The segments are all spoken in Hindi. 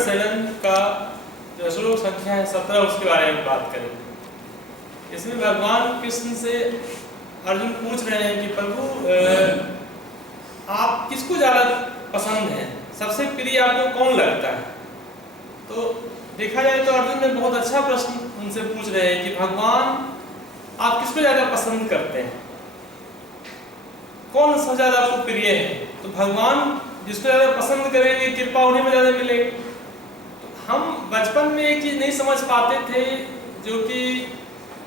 107 का जो श्लोक संख्या है 17 उसके बारे में बात करेंगे। इसमें भगवान कृष्ण से अर्जुन पूछ रहे हैं कि प्रभु आप किसको ज़्यादा पसंद हैं, सबसे प्रिय आपको कौन लगता है। तो देखा जाए तो अर्जुन ने बहुत अच्छा प्रश्न उनसे पूछ रहे हैं कि भगवान आप किसको ज़्यादा पसंद करते हैं, कौन सबसे ज़्यादा आपको प्रिय है। तो भगवान जिसको ज़्यादा पसंद करेंगे कृपा उन्हीं में ज़्यादा मिलेगी। तो हम बचपन में एक चीज़ नहीं समझ पाते थे, जो कि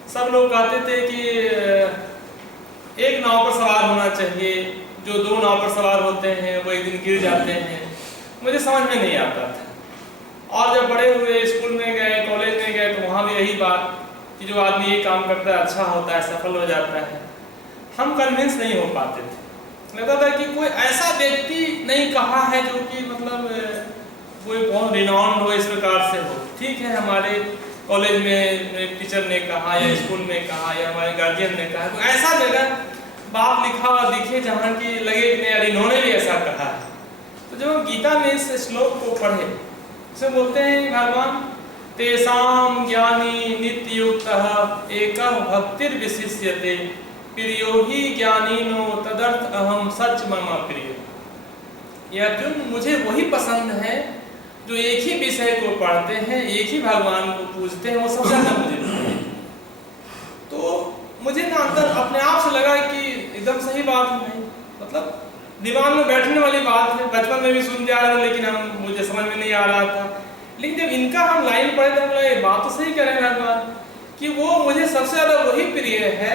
सब लोग कहते थे कि एक नाव पर सवार होना चाहिए, जो दो नाव पर सवार होते हैं वो एक दिन गिर जाते हैं। मुझे समझ में नहीं आता था। और जब बड़े हुए, स्कूल में गए, कॉलेज में गए, तो वहाँ भी यही बात कि जो आदमी ये काम करता है अच्छा होता है, सफल हो जाता है। हम कन्विंस नहीं हो पाते थे। लगता था कि कोई ऐसा व्यक्ति नहीं कहा है जो कि मतलब कोई बहुत रिनाउंड हो, इस प्रकार से हो। ठीक है, हमारे कॉलेज में टीचर ने कहा या स्कूल में कहा या हमारे गार्जियन ने कहा, तो ऐसा जगह बात लिखा और दिखे जहाँ की लगे कि नहीं इन्होंने भी ऐसा कहा है। तो जब हम गीता में इस श्लोक को पढ़े, उसे बोलते हैं भगवान तेषां ज्ञानी नित्ययुक्तः एकः भक्तिर्विशिष्यते प्रियो ही ज्ञानीनो तदर्थ अहम सच मम प्रिय। ये अर्जुन मुझे वही पसंद है जो एक ही विषय को पढ़ते हैं, एक ही भगवान को पूजते हैं, वो सबसे ज्यादा मुझे पसंद है। तो मुझे ना अंदर अपने आप से लगा कि एकदम सही बात है, मतलब दिमाग में बैठने वाली बात है। बचपन में भी सुनते आ रहा था लेकिन मुझे समझ में नहीं आ रहा था। लेकिन जब इनका हम लाइन पढ़े तो बोला ये बात तो सही कह रहे हैं भगवान कि वो मुझे सबसे ज्यादा वही प्रिय है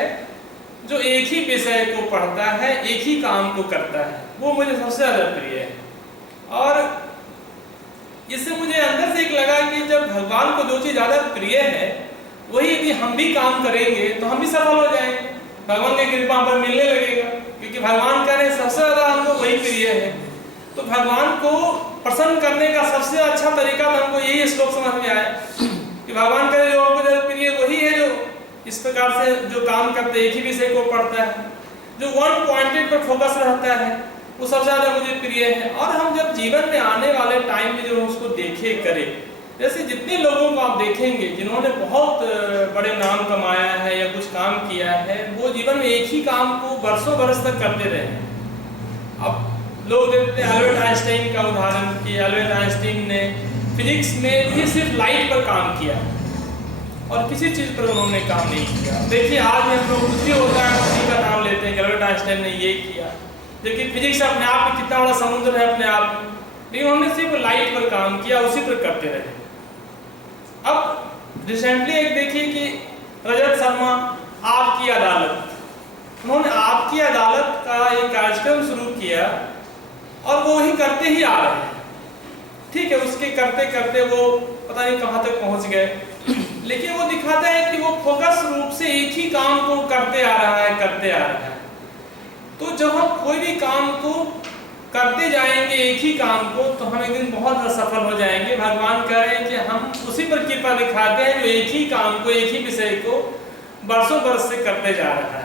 जो एक ही विषय को पढ़ता है, एक ही काम को करता है, वो मुझे सबसे ज्यादा प्रिय है। और इससे मुझे अंदर से एक लगा कि जब भगवान को जो चीज ज्यादा प्रिय है वही यदि हम भी काम करेंगे तो हम भी सफल हो जाएंगे, भगवान की कृपा पर मिलने लगेगा। क्योंकि भगवान कह रहे हैं सबसे ज्यादा हमको वही प्रिय है। तो भगवान को प्रसन्न करने का सबसे अच्छा तरीका तो हमको यही श्लोक समझ में आया कि भगवान कह रहे जो हमको ज्यादा प्रिय वही है जो इस प्रकार से जो काम करते एक ही विषय को पढ़ता है, जो वन पॉइंटेड पर फोकस रहता है, वो सबसे ज्यादा मुझे प्रिय है। और हम जब जीवन में आने वाले टाइम में जो उसको देखे करें, जैसे जितने लोगों को आप देखेंगे जिन्होंने बहुत बड़े नाम कमाया है या कुछ काम किया है, वो जीवन में एक ही काम को वर्षों बरस तक करते रहे। अब लोग देखते हैं अल्बर्ट आइंस्टाइन का उदाहरण कि अल्बर्ट आइंस्टाइन ने फिजिक्स में भी सिर्फ लाइट पर काम किया और किसी चीज पर उन्होंने काम नहीं किया। देखिए आज हम लोग कुछ भी होता है उसी का नाम लेते हैं कि अल्बर्ट आइंस्टाइन ने ये किया, लेकिन फिजिक्स अपने आप में कितना बड़ा समुद्र है अपने आप में, लेकिन उन्होंने सिर्फ लाइट पर काम किया, उसी पर करते रहे। अब रिसेंटली एक देखिए कि रजत शर्मा आपकी अदालत, उन्होंने आपकी अदालत का एक कार्यक्रम शुरू किया और वो ही करते ही आ रहे हैं। ठीक है, उसके करते करते वो पता नहीं कहां तक पहुंच गए, लेकिन वो दिखाता है कि वो फोकस रूप से एक ही काम को करते आ रहा है, करते आ रहा है। तो जब हम कोई भी काम को करते जाएंगे एक ही काम को, तो हम एक दिन बहुत सफल हो जाएंगे। भगवान कह रहे हैं कि हम उसी पर कृपा दिखाते हैं जो एक ही काम को, एक ही विषय को बरसों बरस से करते जा रहा है।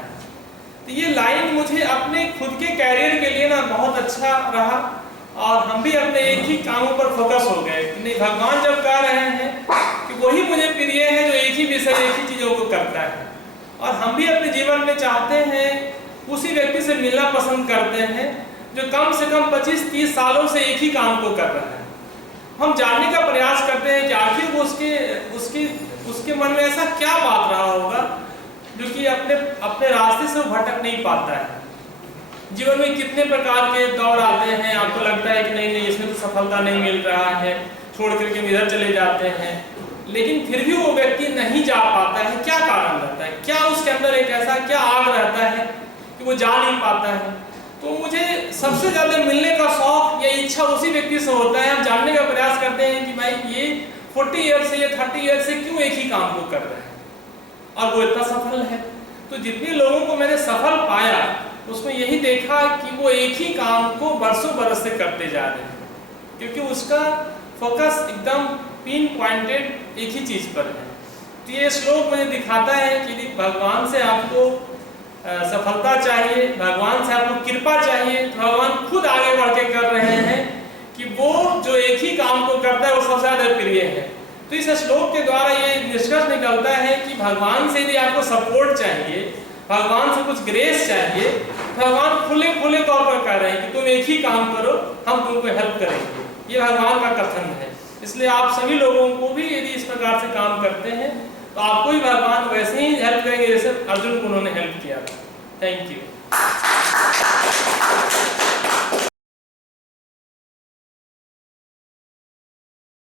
तो ये लाइन मुझे अपने खुद के कैरियर के लिए ना बहुत अच्छा रहा और हम भी अपने एक ही कामों पर फोकस हो गए कि नहीं, भगवान जब कह रहे हैं कि वही मुझे प्रिय है जो एक ही विषय, एक ही चीजों को करता है, और हम भी अपने जीवन में चाहते हैं उसी व्यक्ति से मिलना पसंद करते हैं जो कम से कम 25-30 सालों से एक ही काम को कर रहा है। हम जानने का प्रयास करते हैं कि आखिर वो उसके मन में ऐसा क्या बात रहा होगा जो कि अपने रास्ते से वो भटक नहीं पाता है। जीवन में कितने प्रकार के दौर आते हैं, आपको लगता है कि नहीं इसमें तो सफलता नहीं मिल रहा है, छोड़ करके इधर चले जाते हैं, लेकिन फिर भी वो व्यक्ति नहीं जा पाता है। क्या कारण रहता है, क्या उसके अंदर एक ऐसा क्या आग रहता है कि वो जा नहीं पाता है। तो मुझे सबसे ज्यादा मिलने का शौक या इच्छा उसी व्यक्ति से होता है। हम जानने का प्रयास करते हैं कि भाई ये 40 ईयर से या 30 ईयर से क्यों एक ही काम को कर रहे हैं और वो इतना सफल है। तो जितने लोगों को मैंने सफल पाया उसमें यही देखा कि वो एक ही काम को बरसों बरस से करते जा रहे हैं, क्योंकि उसका फोकस एकदम पिन पॉइंटेड एक ही चीज पर है। तो ये श्लोक मुझे दिखाता है कि यदि भगवान से आपको सफलता चाहिए, भगवान से आपको कृपा चाहिए, तो भगवान खुद आगे बढ़ के कर रहे हैं कि वो जो एक ही काम को करता है वो सबसे ज्यादा प्रिय है। तो इस श्लोक के द्वारा ये निष्कर्ष निकलता है कि भगवान से यदि आपको सपोर्ट चाहिए, भगवान से कुछ ग्रेस चाहिए, भगवान खुले खुले तौर पर कह रहे हैं कि तुम एक ही काम करो, हम तुमको हेल्प करेंगे। ये भगवान का कथन है। इसलिए आप सभी लोगों को भी यदि इस प्रकार से काम करते हैं तो आपको भी भगवान वैसे ही हेल्प करेंगे जैसे अर्जुन को उन्होंने हेल्प किया था। Thank you.